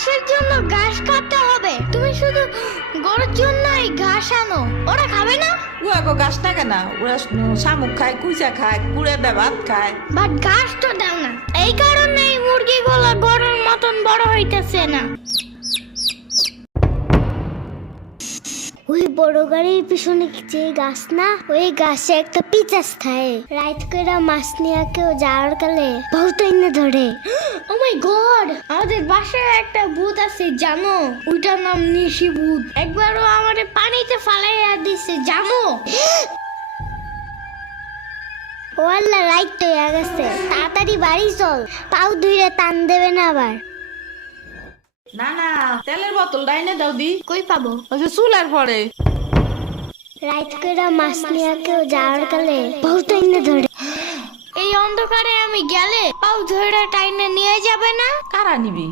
ঘাসের জন্য ঘাস কাটতে হবে, তুমি শুধু গরুর জন্যই ঘাস আনো, ওরা খাবে না? ওরা গো গাছ থাকে না, ওরা শামুক খায়, কুইচা খায়, কুড়ে দেয়, ভাত খায়। বাট ঘাস তো দাও না, এই কারণে এই মুরগিগুলো গরুর মতন বড় হইতেছে না। ওই বড় গাড়ির পিছনে যে গাছ না, ওই গাছে একটা পিচাস থাকে। রাইত করে মাছ নিয়ে কেউ যাওয়ার কালে বহুত এনে ধরে। ও মাই গড, আমাদের বাসায় একটা ভূত আছে জানো, ওইটার নাম নিশি ভূত। একবারও আমারে পানিতে ফালাইয়া দিছে জানো। ও আল্লাহ, রাইত তো হয়ে গেছে, তাড়াতাড়ি বাড়ি চল, পাও ধুইরে টান দেবে না আবার। না না, তেলের বোতল ডাইনে দাও দি। কই পাবো? ওই যে চুলার পরে। রাইত করে মাছ নিয়ে কেউ যাওয়ার কালে বহুত এনে ধরে। এই অন্ধকারে আমি গেলে পাও ধরে টাইনে নিয়ে যাবে না? কারা নিবি?